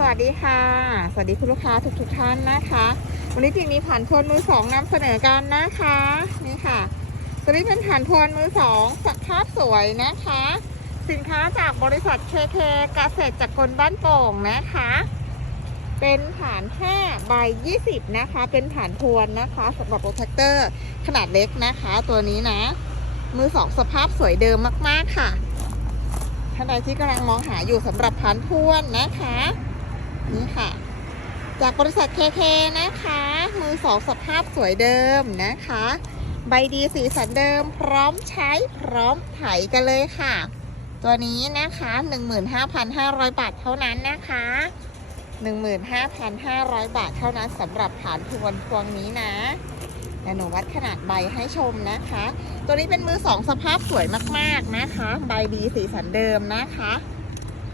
สวัสดีค่ะ สวัสดีคุณลูกค้าทุกทุกๆท่านนะคะ วันนี้จริงมีผ่านทวนมือสองนำเสนอกันนะคะ นี่ค่ะ ตัวนี้เป็นผ่านทวนมือสองสภาพสวยนะคะ สินค้าจากบริษัทเคเคเกษตรจักรบ้านโป่งนะคะ เป็นฐานแค่ใบ20 นะคะ เป็นฐานทวนนะคะสำหรับโปรเทคเตอร์ขนาดเล็กนะคะ ตัวนี้นะ มือสองสภาพสวยเดิมมาก ๆ ค่ะท่านใดที่กำลังมองหาอยู่สำหรับพันทวนนะคะ นี่ค่ะ จากบริษัทเคเคนะคะ มือสองสภาพสวยเดิมนะคะ ใบดีสีสันเดิม พร้อมใช้พร้อมไถกันเลยค่ะ ตัวนี้นะคะ 15,500 บาทเท่านั้นนะคะ 15,500 บาทเท่านั้นสำหรับฐานทวนพวงนี้นะเดี๋ยวหนูวัดขนาดใบให้ชมนะคะ ตัวนี้เป็นมือสองสภาพสวยมากๆนะคะ ใบดีสีสันเดิมนะคะ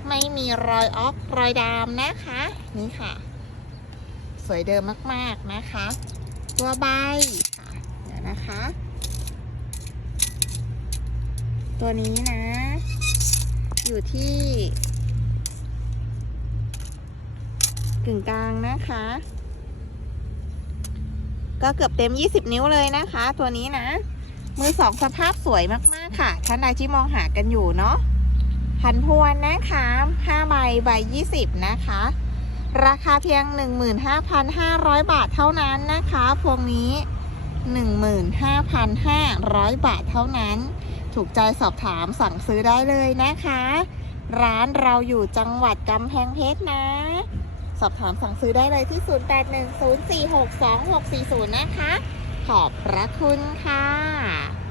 ไม่มีรอยออกรอยดามนะคะ นี่ค่ะ สวยเดิมมากๆนะคะ ตัวใบค่ะเดี๋ยวนะคะ ตัวนี้นะ อยู่ที่กึ่งกลางนะคะ ก็เกือบเต็ม 20 นิ้วเลยนะคะ ตัวนี้นะ มือสองสภาพสวยมาก ๆ ค่ะ ท่านใดที่มองหากันอยู่เนาะ พันพวนนะคะ5ใบใบ 20 นะคะ ราคาเพียง 15,500 บาทเท่านั้นนะคะ พวงนี้ 15,500 บาทเท่านั้น ถูกใจสอบถามสั่งซื้อได้เลยนะคะ ร้านเราอยู่จังหวัดกำแพงเพชรนะ สอบถามสั่งซื้อได้เลยที่ 0810462640 นะคะ ขอบพระคุณค่ะ